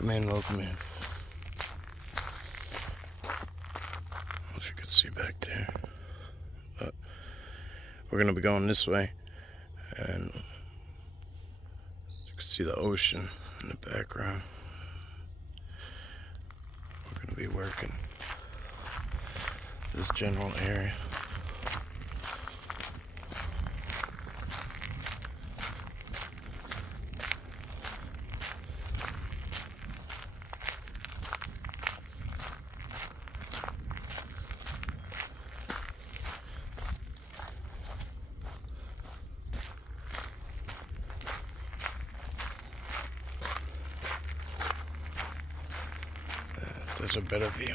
Welcome in, welcome in. I don't know if you can see back there, but we're gonna be going this way, and you can see the ocean in the background. We're gonna be working this general area. There's a better view.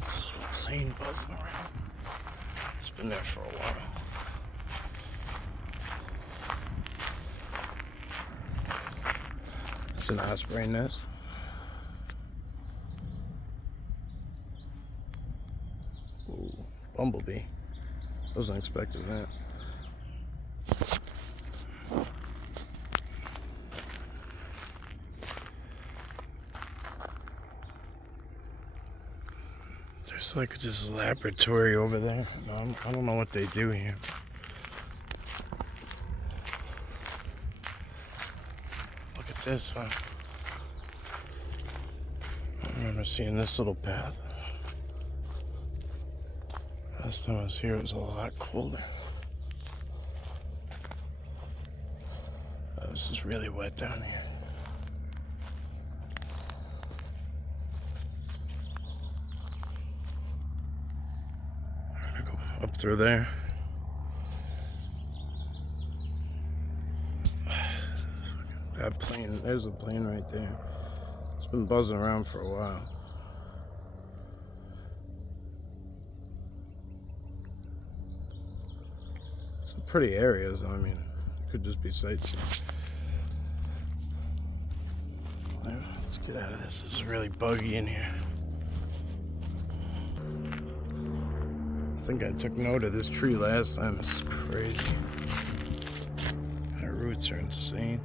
There's a little plane buzzing around. It's been there for a while. It's an osprey nest. Ooh, bumblebee. Wasn't expecting that. There's like this laboratory over there. I don't know what they do here. Look at this one. I remember seeing this little path. Last time I was here, it was a lot colder. This is really wet down here. I'm gonna go up through there. That plane, there's a plane right there. It's been buzzing around for a while. It's a pretty area, so I mean, it could just be sightseeing. Let's get out of this. It's really buggy in here. I think I took note of this tree last time. This is crazy. The roots are insane.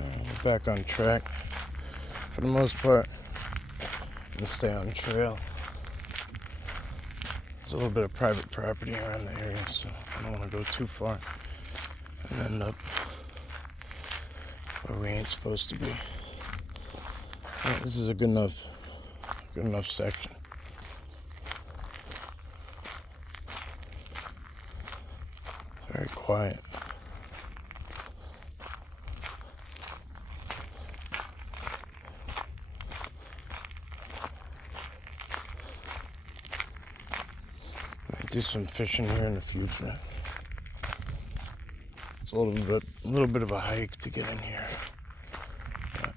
We're back on track. For the most part, I'm gonna stay on trail. There's a little bit of private property around the area, so I don't want to go too far and end up where we ain't supposed to be. Yeah, this is a good enough section. Very quiet. Might do some fishing here in the future. It's a little bit of a hike to get in here. But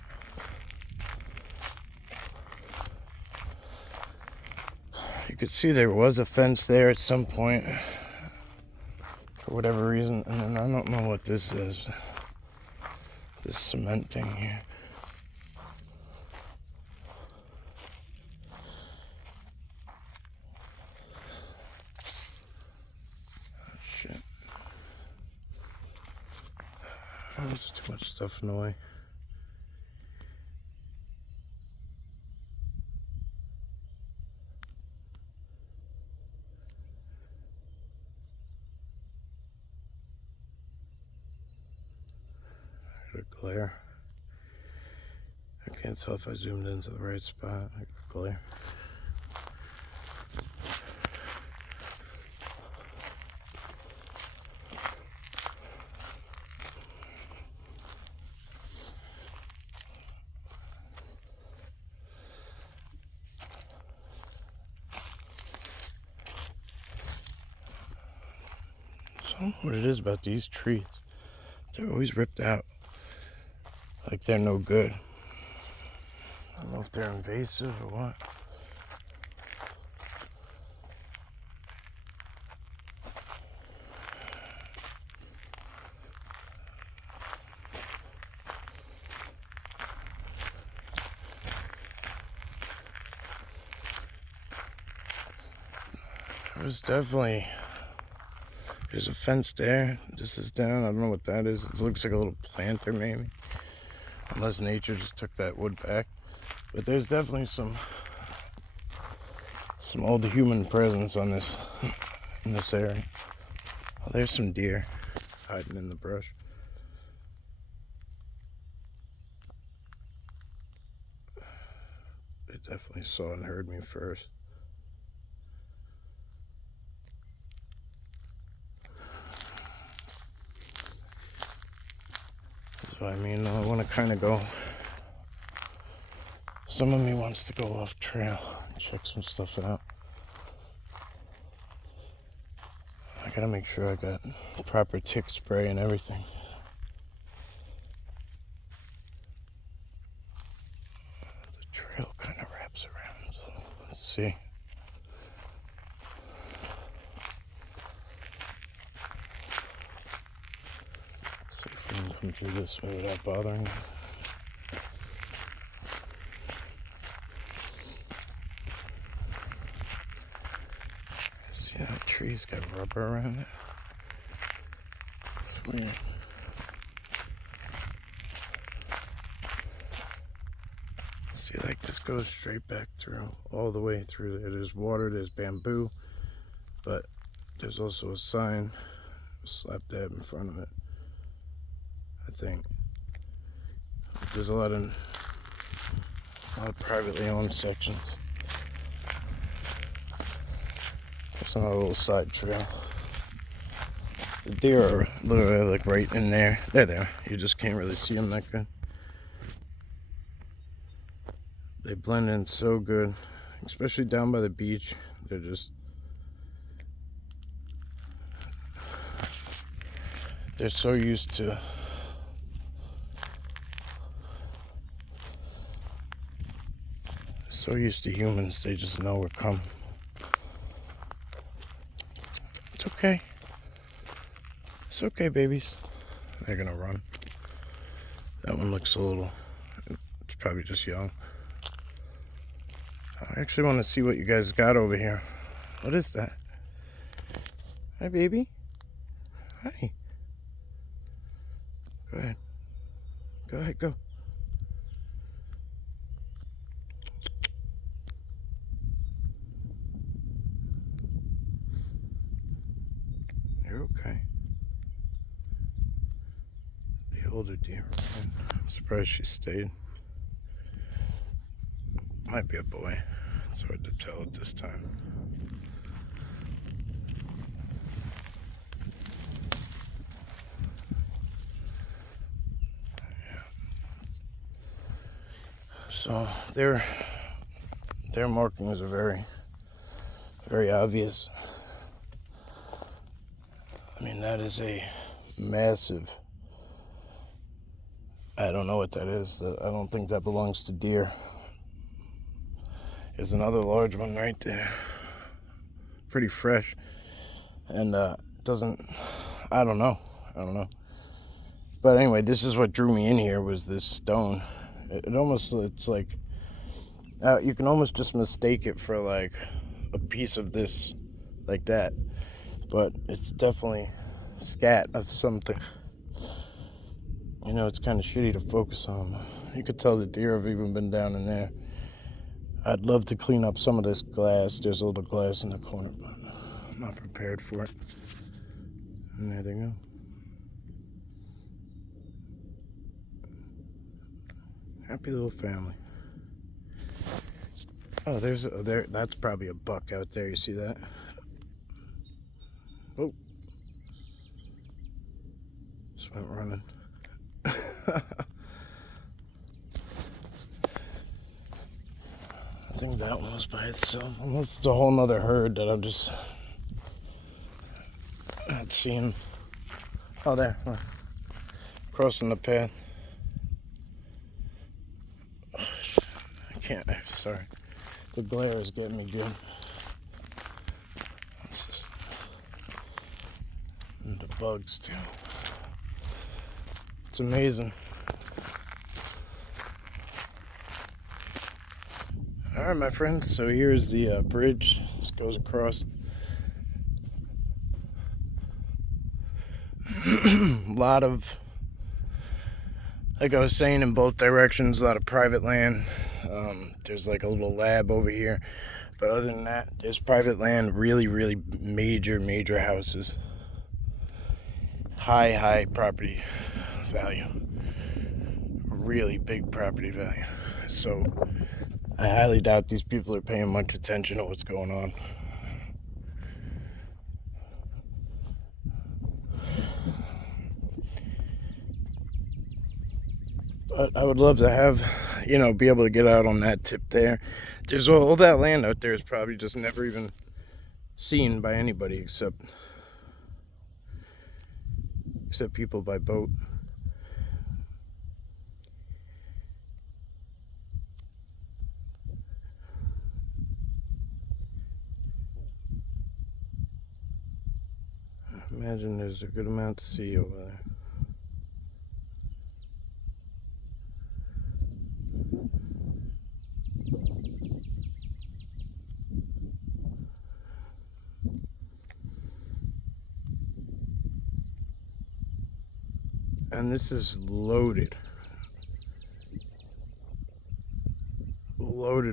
you could see there was a fence there at some point for whatever reason, and then I don't know what this is. This cement thing here. Oh, there's too much stuff in the way. I got a glare. I can't tell if I zoomed into the right spot. I got a glare. I don't know what it is about these trees. They're always ripped out. Like they're no good. I don't know if they're invasive or what. There's a fence there. This is down. I don't know what that is. It looks like a little planter maybe. Unless nature just took that wood back. But there's definitely some old human presence on this in this area. Oh, there's some deer hiding in the brush. They definitely saw and heard me first. So I mean, I want to kind of go. Some of me wants to go off trail and check some stuff out. I gotta make sure I got proper tick spray and everything. The trail kind of wraps around, so let's see. See if we can come through this way without bothering you. See that tree's got rubber around it? It's weird. See, like this goes straight back through, all the way through there. There's water, there's bamboo, but there's also a sign slap dab in front of it. I think there's a lot of privately owned sections. There's another little side trail. The deer are literally like right in there. They're there. You just can't really see them that good. They blend in so good, especially down by the beach. They're so used to humans. They just know we're coming. It's okay. It's okay, babies. They're gonna run. That one looks it's probably just young. I actually want to see what you guys got over here. What is that? Hi, baby. Hi. Go ahead. Go ahead, go. You're okay. The older deer. I'm surprised she stayed. Might be a boy. It's hard to tell at this time. Yeah. So their markings are very, very obvious. I mean, that is a massive. I don't know what that is. I don't think that belongs to deer. There's another large one right there. Pretty fresh. And doesn't, I don't know. But anyway, this is what drew me in here, was this stone. It's like, you can almost just mistake it for like a piece of this, like that. But it's definitely scat of something. You know, it's kind of shitty to focus on. You could tell the deer have even been down in there. I'd love to clean up some of this glass. There's a little glass in the corner, but I'm not prepared for it. And there they go. Happy little family. Oh, that's probably a buck out there. You see that? Oh. Just went running. I think that one was by itself. Unless it's a whole nother herd that I'm just not seeing. Oh, there. Crossing the path. I can't. Sorry, the glare is getting me good. And the bugs too. It's amazing. All right, my friends. So here's the bridge. This goes across. A lot of, like I was saying, in both directions, a lot of private land. There's like a little lab over here, but other than that, there's private land. Really major houses. High property value. Really big property value. So I highly doubt these people are paying much attention to what's going on. But I would love to have, be able to get out on that tip there. There's all that land out there is probably just never even seen by anybody except people by boat. Imagine there's a good amount to see over there. And this is loaded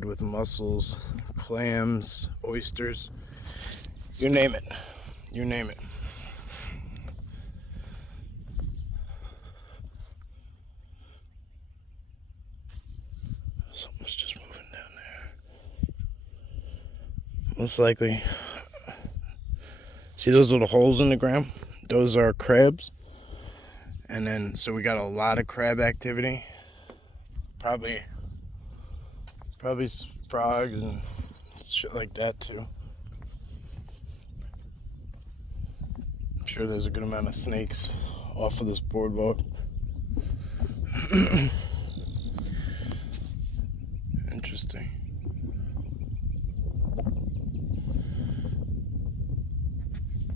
with mussels, clams, oysters, you name it. Something's just moving down there. Most likely, see those little holes in the ground? Those are crabs. And then, so we got a lot of crab activity. Probably frogs and shit like that too. I'm sure there's a good amount of snakes off of this boardwalk. Interesting.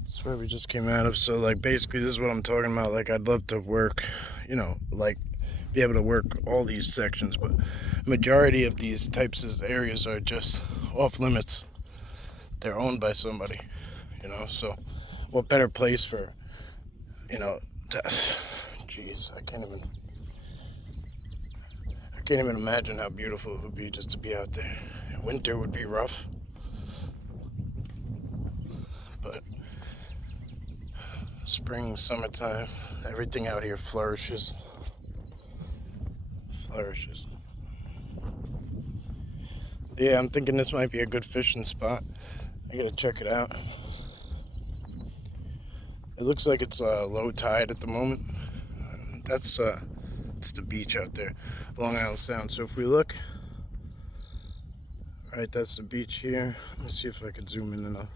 That's where we just came out of. So like basically this is what I'm talking about. Like I'd love to work, like be able to work all these sections, but majority of these types of areas are just off limits. They're owned by somebody, so what better place for, jeez, I can't even imagine how beautiful it would be just to be out there. Winter would be rough, but spring, summertime, everything out here flourishes. Yeah, I'm thinking this might be a good fishing spot. I gotta check it out. It looks like it's low tide at the moment. It's the beach out there, Long Island Sound. So if we look, right, that's the beach here. Let me see if I could zoom in enough.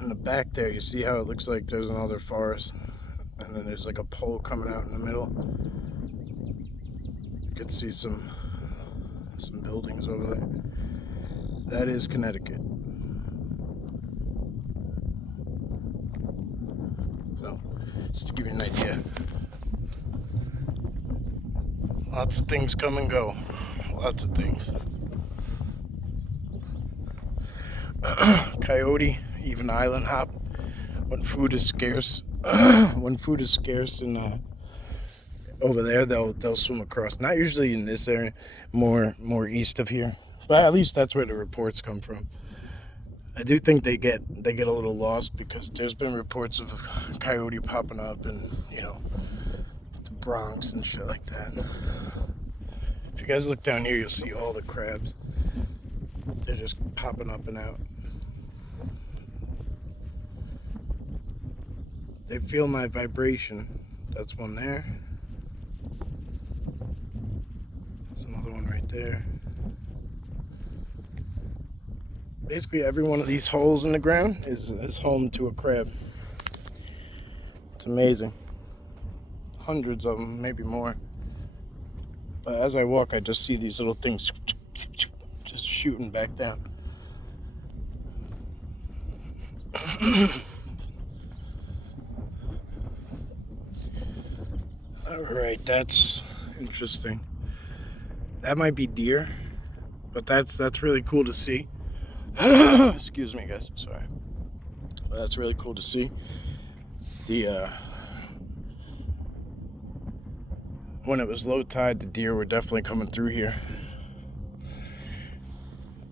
In the back there, you see how it looks like there's another forest, and then there's like a pole coming out in the middle. You could see some buildings over there. That is Connecticut. So, just to give you an idea. Lots of things come and go. Lots of things. Coyote, even island hop. When food is scarce, and over there, they'll swim across. Not usually in this area, more east of here, but at least that's where the reports come from. I do think they get a little lost because there's been reports of coyote popping up in the Bronx and shit like that. If you guys look down here, you'll see all the crabs. They're just popping up and out. They feel my vibration. That's one there. There's another one right there. Basically, every one of these holes in the ground is home to a crab. It's amazing. Hundreds of them, maybe more. But as I walk, I just see these little things just shooting back down. Alright, that's interesting. That might be deer, but that's really cool to see. Excuse me, guys. Sorry. But that's really cool to see. The when it was low tide, the deer were definitely coming through here,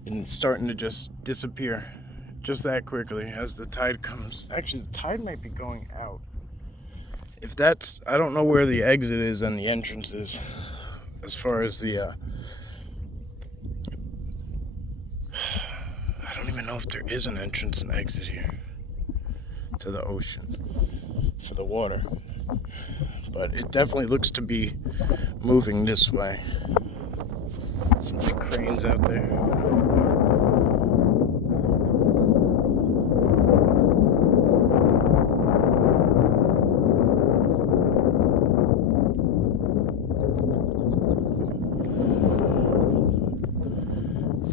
and it's starting to just disappear just that quickly as the tide comes. Actually, the tide might be going out. If that's, I don't know where the exit is and the entrance is, as far as the I don't even know if there is an entrance and exit here to the ocean for the water, but it definitely looks to be moving this way. Some big cranes out there.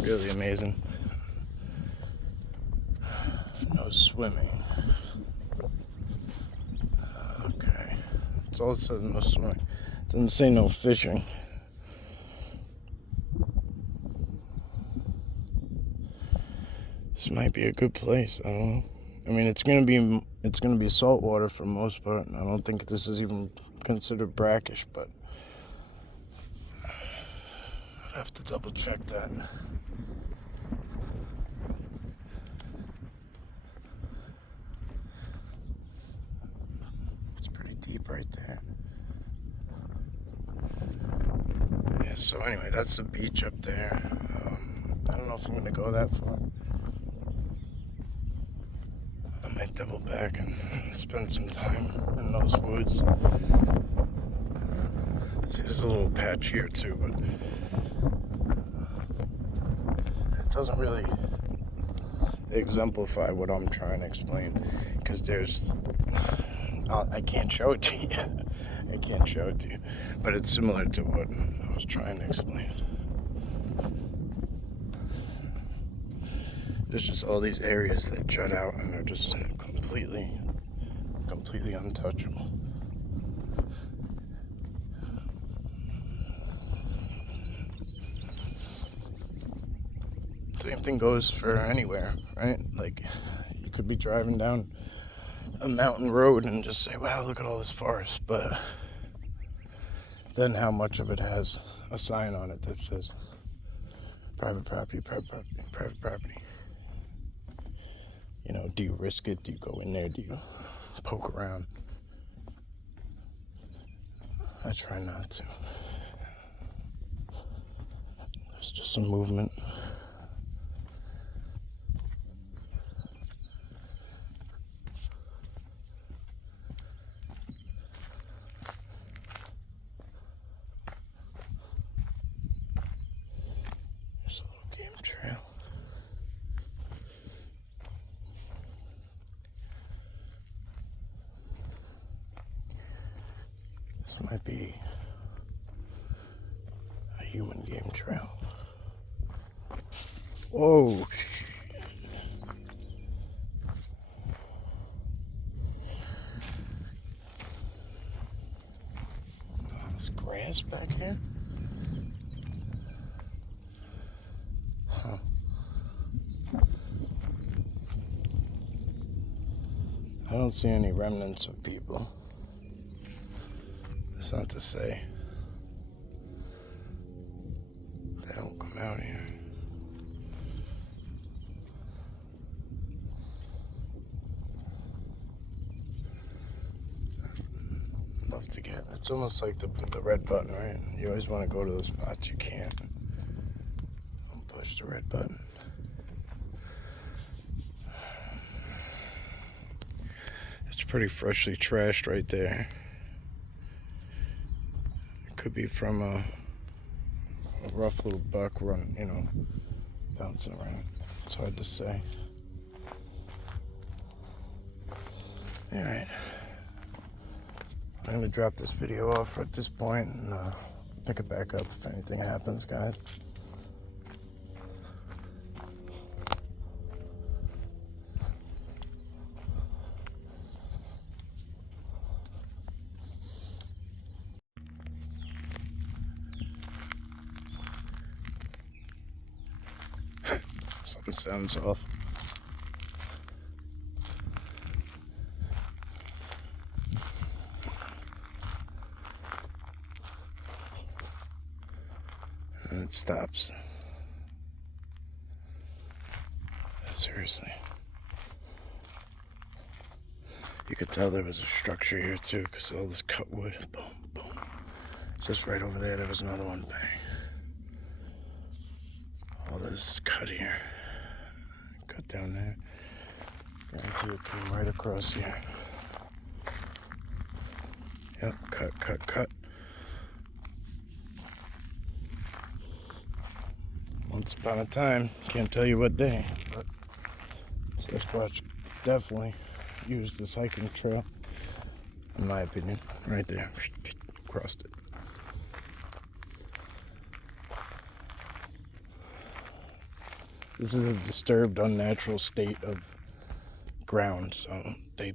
Really amazing. No swimming. Okay. It's all it says, no swimming. It doesn't say no fishing. This might be a good place. I don't know. I mean, it's gonna be salt water for the most part. I don't think this is even considered brackish, but I'd have to double check that. It's pretty deep right there. Yeah, so anyway, that's the beach up there. I don't know if I'm gonna go that far. I might double back and spend some time in those woods. See, there's a little patch here too, but it doesn't really exemplify what I'm trying to explain, because I can't show it to you. I can't show it to you, but it's similar to what I was trying to explain. There's just all these areas that jut out and they're just completely untouchable. Same thing goes for anywhere, right? Like, you could be driving down a mountain road and just say, wow, look at all this forest, but then how much of it has a sign on it that says private property, private property, private property? You know, do you risk it? Do you go in there? Do you poke around? I try not to. There's just some movement. There's a little game trail. This might be a human game trail. Whoa, shit. Oh, there's grass back here? Huh. I don't see any remnants of people. That's not to say they don't come out here. I'd love to get. It's almost like the red button, right? You always want to go to the spots you can't. Don't push the red button. It's pretty freshly trashed right there. It could be from a rough little buck bouncing around. It's hard to say. Alright. I'm going to drop this video off at this point and pick it back up if anything happens, guys. Something sounds off. And it stops. Seriously. You could tell there was a structure here too, because all this cut wood. Boom, boom. Just right over there was another one. Bang. All this is cut here. Cut down there. Guarantee it came right across here. Yep, cut, cut, cut. Once upon a time, can't tell you what day, but Sasquatch definitely used this hiking trail, in my opinion. Right there, crossed it. This is a disturbed, unnatural state of ground, so you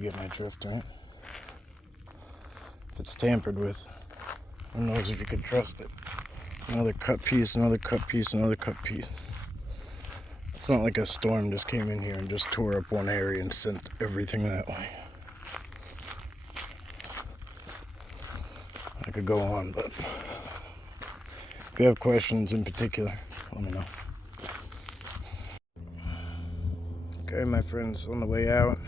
get my drift, right? If it's tampered with, who knows if you can trust it. Another cut piece, another cut piece, another cut piece. It's not like a storm just came in here and just tore up one area and sent everything that way. I could go on, but if you have questions in particular, let me know. Okay, my friends, on the way out.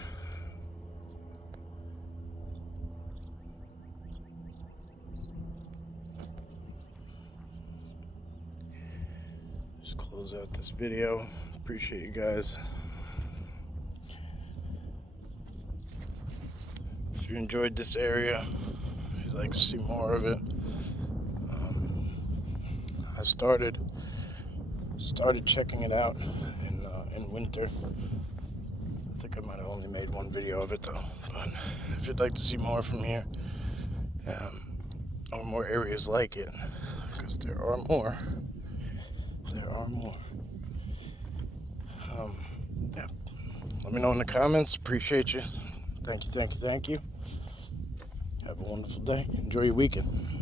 Just close out this video. Appreciate you guys. If you enjoyed this area, if you'd like to see more of it, I started checking it out in winter. I think I might have only made one video of it though. But if you'd like to see more from here, or more areas like it, because there are more. Yeah. Let me know in the comments. Appreciate you. Thank you. Have a wonderful day. Enjoy your weekend.